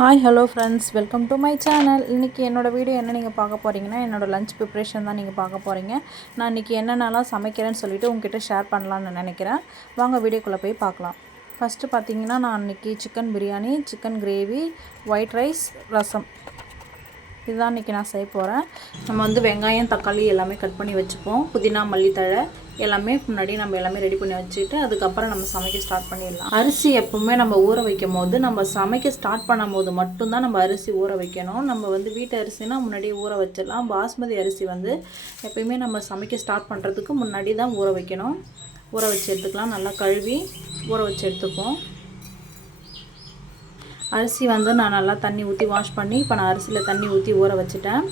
Hi hello friends welcome to my channel இன்றைக்கி என்னோடய video என்ன நீங்கள் பார்க்க போகிறீங்கன்னா என்னோடய லஞ்ச் ப்ரிப்ரேஷன் தான் நீங்கள் பார்க்க போகிறீங்க நான் இன்றைக்கி என்னென்னலாம் சமைக்கிறேன்னு சொல்லிவிட்டு உங்ககிட்ட ஷேர் பண்ணலான்னு நினைக்கிறேன். வாங்க வீடியோக்குள்ளே போய் பார்க்கலாம். ஃபஸ்ட்டு பார்த்தீங்கன்னா நான் இன்றைக்கி chicken biryani chicken gravy white rice rasam. இதுதான் இன்றைக்கி நான் செய்ய போகிறேன் நம்ம வந்து வெங்காயம் தக்காளி எல்லாமே கட் பண்ணி வச்சுப்போம். புதினா மல்லித்தழை எல்லாமே முன்னாடி நம்ம எல்லாமே ரெடி பண்ணி வச்சுட்டு அதுக்கப்புறம் நம்ம சமைக்க ஸ்டார்ட் பண்ணிடலாம். அரிசி எப்பவுமே நம்ம ஊற வைக்கும் போது நம்ம சமைக்க ஸ்டார்ட் பண்ணும் போது மட்டும்தான் நம்ம அரிசி ஊற வைக்கணும். நம்ம வந்து வீட்டு அரிசினா முன்னாடியே ஊற வச்சிடலாம். பாஸ்மதி அரிசி வந்து எப்பயுமே நம்ம சமைக்க ஸ்டார்ட் பண்ணுறதுக்கு முன்னாடி தான் ஊற வைக்கணும். ஊற வச்சு எடுத்துக்கலாம். நல்லா கழுவி ஊற வச்சு எடுத்துப்போம் அரிசி வந்து நான் நல்லா தண்ணி ஊற்றி வாஷ் பண்ணி இப்போ நான் அரிசியில் தண்ணி ஊற்றி ஊற வச்சுட்டேன்.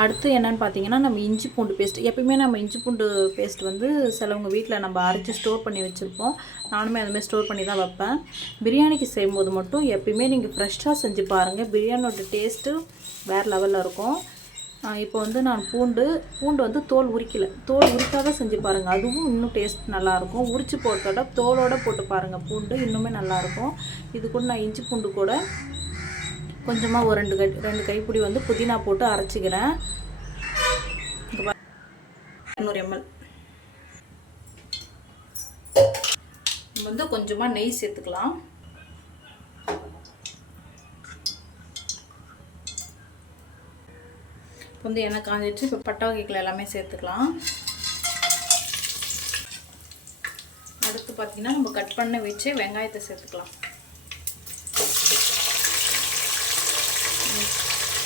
அடுத்து என்னென்னு பார்த்தீங்கன்னா நம்ம இஞ்சி பூண்டு பேஸ்ட் எப்பயுமே நம்ம இஞ்சி பூண்டு பேஸ்ட் வந்து சிலவங்க வீட்டில் நம்ம அரைச்சி ஸ்டோர் பண்ணி வச்சுருப்போம். நானுமே அதுமாதிரி ஸ்டோர் பண்ணி தான் வைப்பேன். பிரியாணிக்கு செய்யும்போது மட்டும் எப்பயுமே நீங்கள் ஃப்ரெஷ்ஷாக செஞ்சு பாருங்கள் பிரியாணியோட டேஸ்ட்டு வேறு லெவலில் இருக்கும். இப்போ வந்து நான் பூண்டு பூண்டு வந்து தோல் உரிக்கல. தோல் உரிக்காத செஞ்சு பாருங்கள் அதுவும் இன்னும் டேஸ்ட் நல்லாயிருக்கும் உரித்து போட்டோட தோலோடு போட்டு பாருங்கள் பூண்டு இன்னுமே நல்லாயிருக்கும் இது கூட நான் இஞ்சி பூண்டு கூட கொஞ்சமாக ஒரு ரெண்டு கை ரெண்டு கைப்பிடி வந்து புதினா போட்டு அரைச்சிக்கிறேன். இரநூறு எம்எல் வந்து கொஞ்சமாக நெய் சேர்த்துக்கலாம். இப்போ வந்து எண்ணெய் காஞ்சிட்டு இப்போ பட்டை வகைகள் எல்லாமே சேர்த்துக்கலாம். அடுத்து பார்த்திங்கன்னா நம்ம கட் பண்ண வச்சு வெங்காயத்தை சேர்த்துக்கலாம்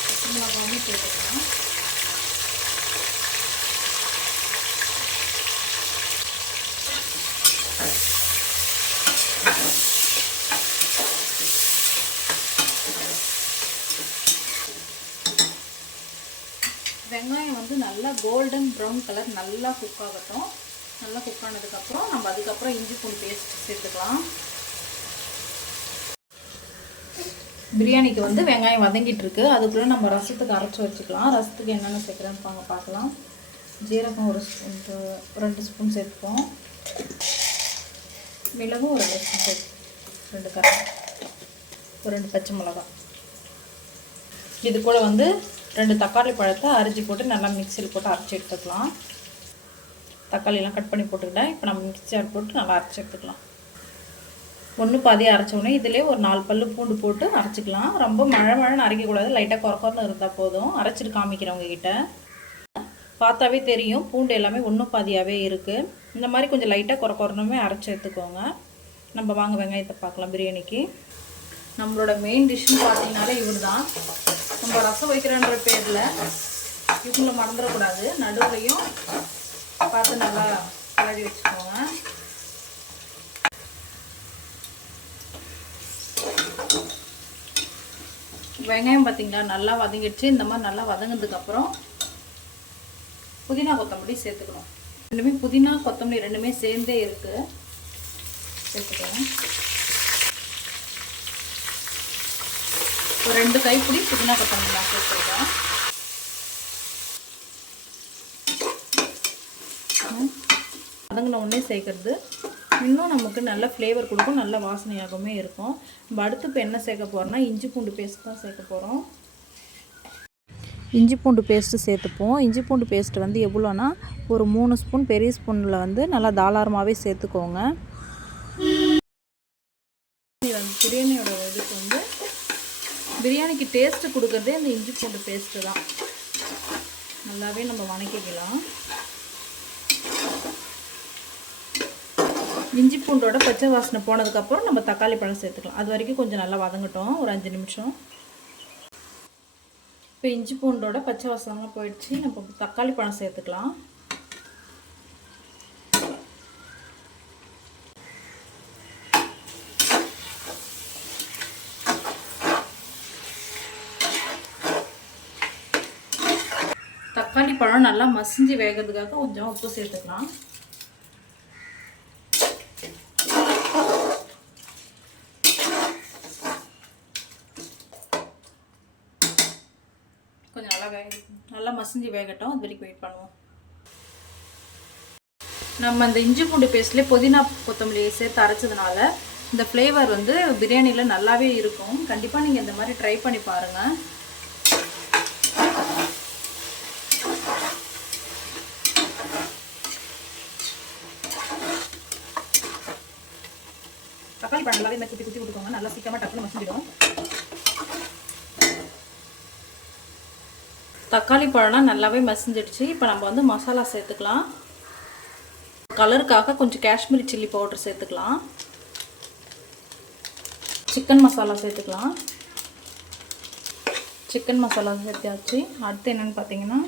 பச்சை மிளகாவும் சேர்த்துக்கலாம் வெங்காயம் வந்து நல்லா கோல்டன் ப்ரௌன் கலர் நல்லா குக் ஆகட்டும். நல்லா குக் ஆனதுக்கப்புறம் நம்ம அதுக்கப்புறம் இஞ்சி பூண்டு பேஸ்ட் சேர்த்துக்கலாம். பிரியாணிக்கு வந்து வெங்காயம் வதங்கிட்டு இருக்கு அதுக்குள்ளே நம்ம ரசத்துக்கு அரைச்சி வச்சுக்கலாம். ரசத்துக்கு என்னென்ன சேர்க்குறேன்னு பார்க்கலாம். ஜீரகம் ஒரு ஸ்பூன் ரெண்டு ஸ்பூன் சேர்த்துப்போம். மிளகும் ஒரு ரெண்டு ஸ்பூன் சேர்த்து ரெண்டு கரை ஒரு ரெண்டு பச்சை மிளகா. இது கூட வந்து ரெண்டு தக்காளி பழத்தை அரிஞ்சு போட்டு நல்லா மிக்சியில் போட்டு அரைச்சி எடுத்துக்கலாம். தக்காளியெல்லாம் கட் பண்ணி போட்டுக்கிட்டேன். இப்போ நம்ம மிக்சியார் போட்டு நல்லா அரைச்சி எடுத்துக்கலாம். ஒன்று பாதியாக அரைச்சோடனே இதிலே ஒரு நாலு பல் பூண்டு போட்டு அரைச்சிக்கலாம். ரொம்ப மழை மழைன்னு அரைக்கக்கூடாது. லைட்டாக குறை இருந்தால் போதும். அரைச்சிட்டு காமிக்கிறவங்க கிட்ட பார்த்தாவே தெரியும். பூண்டு எல்லாமே ஒன்றும் பாதியாகவே இருக்குது இந்த மாதிரி கொஞ்சம் லைட்டாக குறை அரைச்சி எடுத்துக்கோங்க. நம்ம வாங்க வெங்காயத்தை பார்க்கலாம் பிரியாணிக்கு. நம்மளோட மெயின் டிஷ்ஷுன்னு பார்த்தீங்கனாலே இவர் தான் நம்ம ரசம் வைக்கிறன்ற பேரில் இவங்கள மறந்துடக்கூடாது. நடுவுலையும் பார்த்து நல்லா கலரி வச்சுக்கோங்க. வெங்காயம் பார்த்தீங்களா நல்லா வதங்கிடுச்சு. இந்த மாதிரி நல்லா வதங்கினதுக்கப்புறம் புதினா கொத்தமல்லி சேர்த்துக்கணும். ரெண்டுமே புதினா கொத்தமல்லி ரெண்டுமே சேர்ந்தே இருக்குது சேர்த்துக்கணும் ஒரு ரெண்டு கைப்பிடி புதினா கொத்தமல்லி நான் சேர்த்துருக்கேன். வதங்கின உடனே சேர்க்கறது. இன்னும் நமக்கு நல்ல ஃப்ளேவர் கொடுக்கும் நல்ல வாசனையாகவுமே இருக்கும். நம்ம அடுத்து இப்போ என்ன சேர்க்க போகிறோம்னா இஞ்சி பூண்டு பேஸ்ட் தான் சேர்க்க போகிறோம் இஞ்சி பூண்டு பேஸ்ட்டு சேர்த்துப்போம். இஞ்சி பூண்டு பேஸ்ட்டு வந்து எவ்வளோனா ஒரு மூணு ஸ்பூன் பெரிய ஸ்பூனில் வந்து நல்லா தாளாரமாகவே சேர்த்துக்கோங்க. பிரியாணியோட இதுக்கு வந்து பிரியாணிக்கு டேஸ்ட்டு கொடுக்குறதே அந்த இஞ்சி பூண்டு பேஸ்ட்டு தான். நல்லாவே நம்ம வணக்கிக்கலாம். இஞ்சி பூண்டோட பச்சை வாசனை போனதுக்கப்புறம் நம்ம தக்காளி பழம் சேர்த்துக்கலாம். அது வரைக்கும் கொஞ்சம் நல்லா வதங்கட்டும். ஒரு அஞ்சு நிமிஷம். இப்போ இஞ்சி பூண்டோட பச்சை வாசனம்லாம் போயிடுச்சு. நம்ம தக்காளி பழம் சேர்த்துக்கலாம். தக்காளி பழம் நல்லா மசிஞ்சு வேகிறதுக்காக கொஞ்சம் உப்பு சேர்த்துக்கலாம் கொஞ்சம் நல்லா மசிஞ்சு வேகட்டும் அது வரைக்கும் வெயிட் பண்ணுவோம். நம்ம அந்த இஞ்சி பூண்டு பேஸ்ட்லேயே புதினா கொத்தமல்லியை சேர்த்து அரைச்சதுனால இந்த ஃப்ளேவர் வந்து பிரியாணியில் நல்லாவே இருக்கும். கண்டிப்பாக நீங்கள் இந்த மாதிரி ட்ரை பண்ணி பாருங்கள் தக்காளி பழம் நல்லாவே இந்த குத்தி குத்தி விட்டுக்கோங்க நல்லா சீக்கிரமாக டக்குனு மசிஞ்சிடும். தக்காளி பழம்லாம் நல்லாவே மசிஞ்சிடுச்சு. இப்போ நம்ம வந்து மசாலா சேர்த்துக்கலாம். கலருக்காக கொஞ்சம் காஷ்மீரி சில்லி பவுடர் சேர்த்துக்கலாம். சிக்கன் மசாலா சேர்த்துக்கலாம். சிக்கன் மசாலா சேர்த்தாச்சு. அடுத்து என்னென்னு பார்த்தீங்கன்னா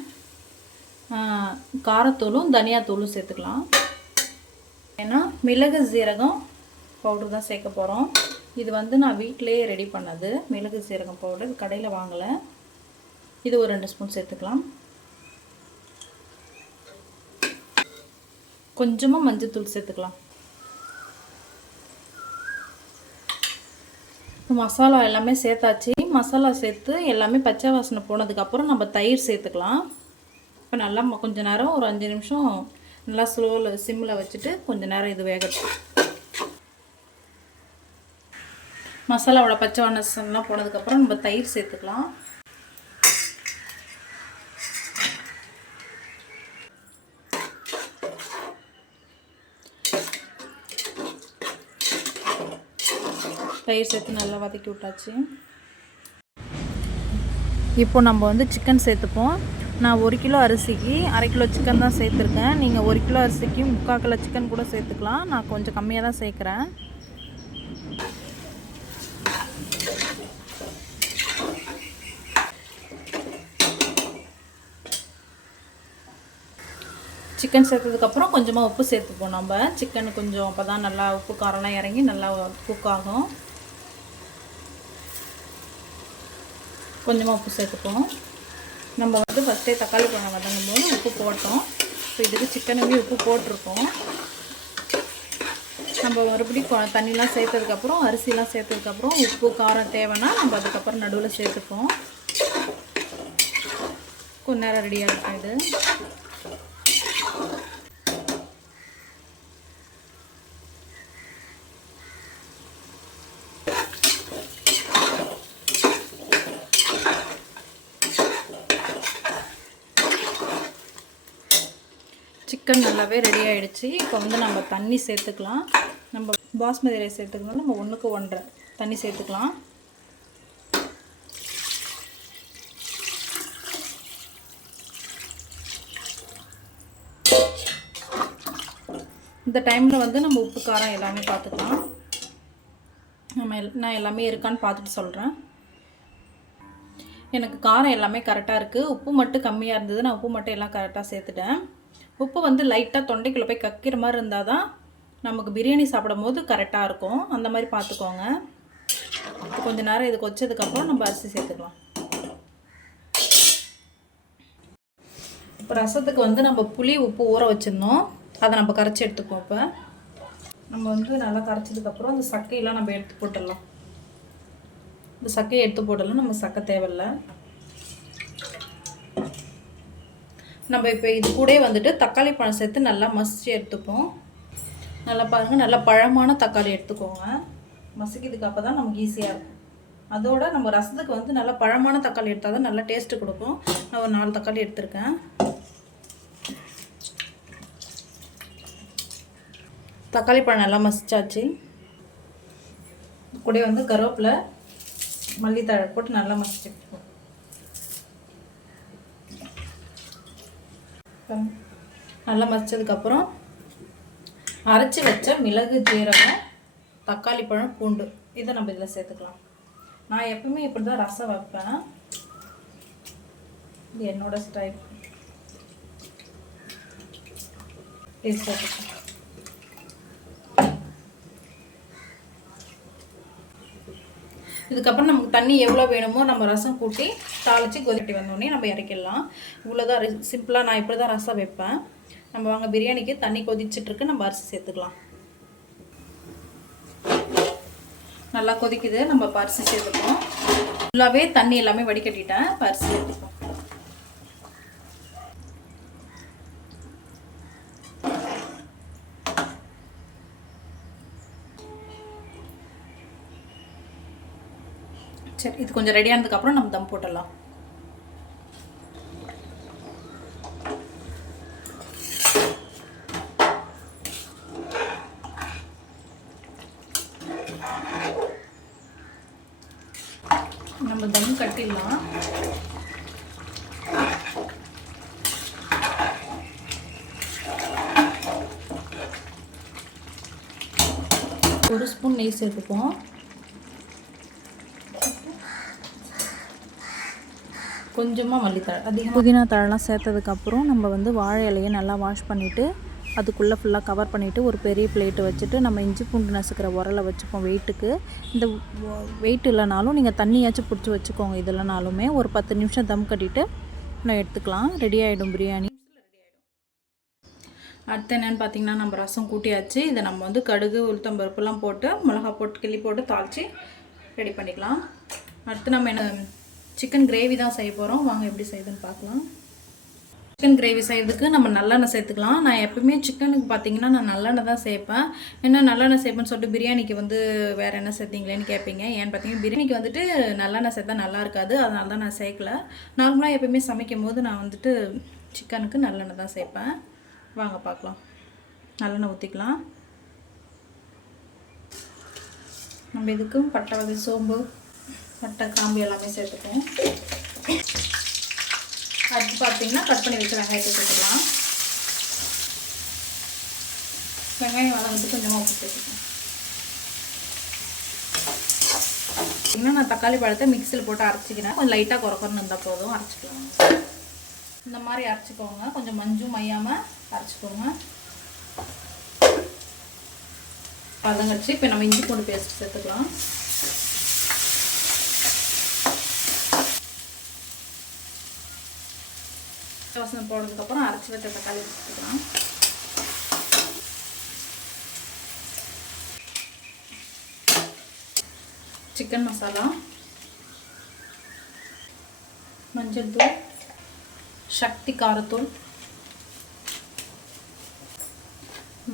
காரத்தூளும் தனியாத்தூளும் சேர்த்துக்கலாம். ஏன்னா மிளகு சீரகம் பவுடர் தான் சேர்க்க போகிறோம் இது வந்து நான் வீட்டிலேயே ரெடி பண்ணது. மிளகு சீரகம் பவுடர் கடையில் வாங்கலை. இது ஒரு ரெண்டு ஸ்பூன் சேர்த்துக்கலாம். கொஞ்சமாக மஞ்சத்தூள் சேர்த்துக்கலாம். மசாலா எல்லாமே சேர்த்தாச்சு. மசாலா சேர்த்து எல்லாமே பச்சை வாசனை போனதுக்கப்புறம் நம்ம தயிர் சேர்த்துக்கலாம். இப்போ நல்லா கொஞ்சம் கொஞ்ச நேரம் ஒரு அஞ்சு நிமிஷம் நல்லா ஸ்லோவில் சிம்மில் வச்சுட்டு கொஞ்சம் நேரம் இது வேகட்டும். மசாலாவோட பச்சை வாசனைலாம் போனதுக்கப்புறம் நம்ம தயிர் சேர்த்துக்கலாம். தயிர் சேர்த்து நல்லா வதக்கி விட்டாச்சு. இப்போ நம்ம வந்து சிக்கன் சேர்த்துப்போம். நான் ஒரு கிலோ அரிசிக்கு அரை கிலோ சிக்கன் தான் சேர்த்துருக்கேன். நீங்கள் ஒரு கிலோ அரிசிக்கு முக்கால் கிலோ சிக்கன் கூட சேர்த்துக்கலாம். நான் கொஞ்சம் கம்மியாக தான் சேர்க்குறேன். சிக்கன் சேர்த்ததுக்கப்புறம் கொஞ்சமாக உப்பு சேர்த்துப்போம் நம்ம. சிக்கன் கொஞ்சம் அப்போ தான் நல்லா உப்பு காரம்லாம் இறங்கி நல்லா குக் ஆகும். கொஞ்சமாக உப்பு சேர்த்துப்போம். நம்ம வந்து ஃபஸ்ட்டே தக்காளி பழம் வதங்கும் போது உப்பு போட்டோம். இப்போ இதுக்கு சிக்கனுமே உப்பு போட்டிருக்கோம். நம்ம மறுபடியும் தண்ணிலாம் சேர்த்ததுக்கப்புறம் அரிசிலாம் சேர்த்ததுக்கப்புறம் உப்பு காரம் தேவைன்னா நம்ம அதுக்கப்புறம் நடுவில் சேர்த்துப்போம். கொஞ்ச நேரம் ரெடியாக இருக்கும் இது? சிக்கன் நல்லாவே ரெடி ஆகிடுச்சு இப்போ வந்து நம்ம தண்ணி சேர்த்துக்கலாம். நம்ம பாஸ்மதி ரைஸ் சேர்த்துக்கணும். நம்ம ஒன்றுக்கு ஒன்றரை. தண்ணி சேர்த்துக்கலாம். இந்த டைமில் வந்து நம்ம உப்பு காரம் எல்லாமே பார்த்துக்கலாம். நம்ம எல் நான் எல்லாமே இருக்கான்னு பார்த்துட்டு சொல்கிறேன் எனக்கு காரம் எல்லாமே கரெக்டாக இருக்குது உப்பு மட்டும் கம்மியாக இருந்தது. நான் உப்பு மட்டும் எல்லாம் கரெக்டாக சேர்த்துட்டேன். உப்பு வந்து லைட்டாக தொண்டைக்குள்ளே போய் கக்கிற மாதிரி இருந்தால் தான் நமக்கு பிரியாணி சாப்பிடும் போது கரெக்டாக இருக்கும். அந்த மாதிரி பார்த்துக்கோங்க. கொஞ்ச நேரம் இது கொச்சதுக்கப்புறம் நம்ம அரிசி சேர்த்துக்கலாம். இப்போ ரசத்துக்கு வந்து நம்ம புளி உப்பு ஊற வச்சுருந்தோம். அதை நம்ம கரைச்சி எடுத்துப்போம் இப்போ. நம்ம வந்து நல்லா கரைச்சதுக்கப்புறம் அந்த சக்கையெல்லாம் நம்ம எடுத்து போட்டுடலாம். இந்த சக்கையை எடுத்து போடலாம் நம்ம சக்கை தேவையில்ல. நம்ம இப்போ இது கூட வந்துட்டு தக்காளி பழம் சேர்த்து நல்லா மசிச்சு எடுத்துப்போம். நல்லா பாருங்கள் நல்லா பழமான தக்காளி எடுத்துக்கோங்க. மசிக்கிறதுக்கு அப்போ தான் நமக்கு ஈஸியாக இருக்கும். அதோட நம்ம ரசத்துக்கு வந்து நல்லா பழமான தக்காளி எடுத்தால் தான் நல்லா டேஸ்ட்டு கொடுக்கும். நான் ஒரு நாலு தக்காளி எடுத்திருக்கேன். தக்காளி பழம் நல்லா மசிச்சாச்சு. கூட வந்து கருவேப்பிலை மல்லித்தழை போட்டு நல்லா மசிச்சுக்கிட்டோம் நல்லா மசித்ததுக்கப்புறம் அரைச்சி வச்ச மிளகு ஜீரகம் தக்காளி பழம் பூண்டு இதை நம்ம இதில் சேர்த்துக்கலாம். நான் எப்பவுமே இப்படி தான் ரசம் வைப்பேன். இது என்னோட ஸ்டைல் இது சேர்த்துக்கலாம். இதுக்கப்புறம் நமக்கு தண்ணி எவ்வளோ வேணுமோ நம்ம ரசம் கூட்டி தாளித்து கொதிட்டி வந்தோடனே நம்ம இறக்கிடலாம். இவ்வளோதான் சிம்பிளாக நான் இப்படி தான் ரசம் வைப்பேன். நம்ம வாங்க பிரியாணிக்கு தண்ணி கொதிச்சிட்ருக்கு நம்ம அரிசி சேர்த்துக்கலாம். நல்லா கொதிக்குது நம்ம பரிசு சேர்த்துக்கோம் ஃபுல்லாகவே தண்ணி எல்லாமே வடிகட்டிட்டேன் பரிசு சேர்த்துக்கோம் சரி இது கொஞ்சம் ரெடி ஆனதுக்கப்புறம் நம்ம தம் போட்டுடலாம். நம்ம தம் கட்டிடலாம். ஒரு ஸ்பூன் நெய் சேர்த்துப்போம். கொஞ்சமாக மல்லித்தழை அதிகம் புதினா தழைலாம் சேர்த்ததுக்கப்புறம் நம்ம வந்து வாழை இலையை நல்லா வாஷ் பண்ணிவிட்டு அதுக்குள்ளே ஃபுல்லாக கவர் பண்ணிவிட்டு ஒரு பெரிய பிளேட்டு வச்சுட்டு நம்ம இஞ்சி பூண்டு நசுக்கிற உரலை வச்சுப்போம் வெயிட்டுக்கு இந்த வெயிட் இல்லைனாலும் நீங்கள் தண்ணியாச்சும் பிடிச்சி வச்சுக்கோங்க. இதெல்லாம்னாலுமே ஒரு பத்து நிமிஷம் தம் கட்டிட்டு நான் எடுத்துக்கலாம். ரெடி ஆகிடும் பிரியாணி. அடுத்து என்னென்னு பார்த்தீங்கன்னா நம்ம ரசம் கூட்டியாச்சு. இதை நம்ம வந்து கடுகு உளுத்தம் பருப்புலாம் போட்டு மிளகா போட்டு கிள்ளி போட்டு தாளித்து ரெடி பண்ணிக்கலாம். அடுத்து நம்ம என்ன சிக்கன் கிரேவி தான் செய்ய போகிறோம் வாங்க எப்படி செய்யுதுன்னு பார்க்கலாம் சிக்கன் கிரேவி செய்யறதுக்கு நம்ம நல்லெண்ணெய் சேர்த்துக்கலாம். நான் எப்பவுமே சிக்கனுக்கு பார்த்தீங்கன்னா நான் நல்லெண்ணெய் தான் சேர்ப்பேன். என்ன நல்லெண்ணெய் சேர்ப்பேன்னு சொல்லிட்டு பிரியாணிக்கு வந்து வேறு என்ன சேர்த்தீங்களேன்னு கேட்பீங்க ஏன்னு பார்த்தீங்கன்னா பிரியாணிக்கு வந்துட்டு நல்லெண்ணெய் சேர்த்தா நல்லா இருக்காது. அதனால தான் நான் சேர்க்கல. நார்மலாக எப்பவுமே சமைக்கும் போது நான் வந்துட்டு சிக்கனுக்கு நல்லெண்ணெய் தான் சேர்ப்பேன். வாங்க பார்க்கலாம் நல்லெண்ணெய் ஊற்றிக்கலாம் நம்ம இதுக்கும் பட்டை வகை சோம்பு பட்டை காம்பு எல்லாமே சேர்த்துக்குவோம் அடுத்து பார்த்தீங்கன்னா கட் பண்ணி வச்ச வெங்காயத்தை சேர்த்துக்கலாம். வெங்காயம் வளர்ந்து கொஞ்சமாக உப்பு சேர்த்துக்கலாம். நான் தக்காளி பழத்தை மிக்சியில் போட்டு அரைச்சிக்கிறேன். கொஞ்சம் லைட்டாக குறக்குறன்னு இருந்தால் போதும். அரைச்சிக்கலாம். இந்த மாதிரி அரைச்சிக்கோங்க. கொஞ்சம் மஞ்சும் மையாமல் அரைச்சிக்கோங்க. பதங்கடிச்சு இப்போ நம்ம இஞ்சி பூண்டு பேஸ்ட் சேர்த்துக்கலாம். வசனம் போனதுக்கப்புறம் அரைச்சி வச்ச தக்காளி சேர்த்துக்கலாம் சிக்கன் மசாலா மஞ்சள் தூள் சக்தி காரத்தூள்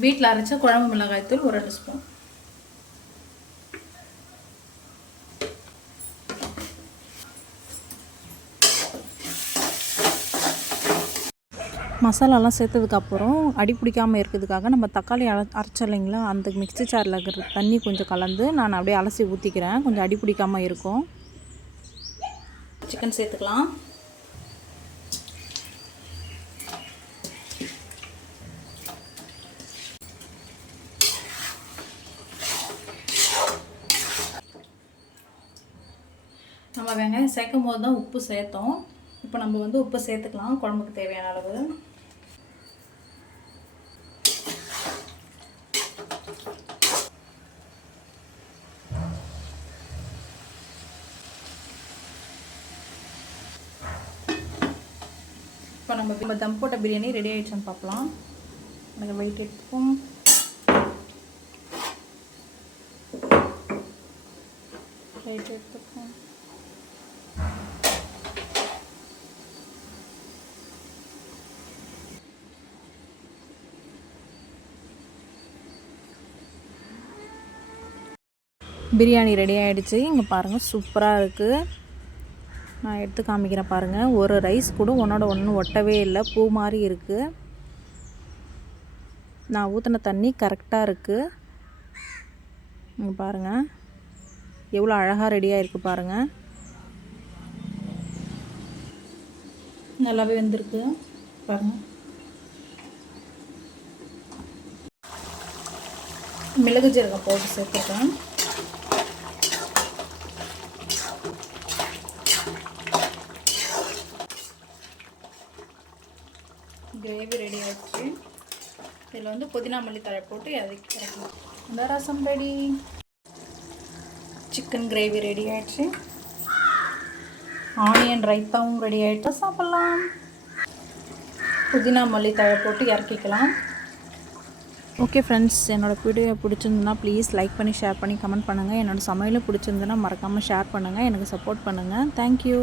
வீட்டில் அரைச்ச குழம்பு மிளகாய் தூள் ஒரு ரெண்டு ஸ்பூன் மசாலாலாம் சேர்த்ததுக்கப்புறம் அடி பிடிக்காமல் இருக்கிறதுக்காக நம்ம தக்காளி அல அரைச்சலைங்களா அந்த மிக்சி சாரில் இருக்கிற தண்ணி கொஞ்சம் கலந்து நான் அப்படியே அலசி ஊற்றிக்கிறேன் கொஞ்சம் அடி பிடிக்காமல் இருக்கும். சிக்கன் சேர்த்துக்கலாம். நம்ம வெங்காயம் சேர்க்கும் போது தான் உப்பு சேர்த்தோம். இப்போ நம்ம வந்து உப்பு சேர்த்துக்கலாம். குழம்புக்கு தேவையான அளவு. நம்ம நம்ம இப்போ தம் போட்ட பிரியாணி ரெடி ஆகிடுச்சுன்னு பார்க்கலாம். எனக்கு வெயிட் எடுத்துப்போம் வெயிட் எடுத்துப்போம். பிரியாணி ரெடி ஆகிடுச்சு இங்கே பாருங்கள் சூப்பராக இருக்குது நான் எடுத்து காமிக்கிறேன் பாருங்கள் ஒரு ரைஸ் கூட ஒன்றோட ஒன்று ஒட்டவே இல்லை. பூ மாதிரி இருக்குது நான் ஊற்றின தண்ணி கரெக்டாக இருக்குது இங்கே பாருங்கள் எவ்வளோ அழகாக ரெடியாக இருக்குது பாருங்கள் நல்லாவே வந்திருக்கு. பாருங்கள் மிளகு ஜீரகம் போட்டு சேர்த்துருக்கேன். கிரேவி ரெடி ஆயிடுச்சு. இதில் வந்து புதினா மல்லி தழை போட்டு அதுக்கு இறக்கணும். இந்த rasam ready chicken gravy ready ஆயிடுச்சு. ஆனியன் ரைத்தாவும் ரெடி ஆகிட்டு சாப்பிட்லாம். புதினா மல்லி தழை போட்டு இறக்கிக்கலாம். ஓகே ஃப்ரெண்ட்ஸ் என்னோடய வீடியோ பிடிச்சிருந்துன்னா ப்ளீஸ் லைக் பண்ணி ஷேர் பண்ணி கமெண்ட் பண்ணுங்கள் என்னோடய சமையலும் பிடிச்சிருந்துன்னா மறக்காமல் ஷேர் பண்ணுங்கள் எனக்கு சப்போர்ட் பண்ணுங்கள் தேங்க்யூ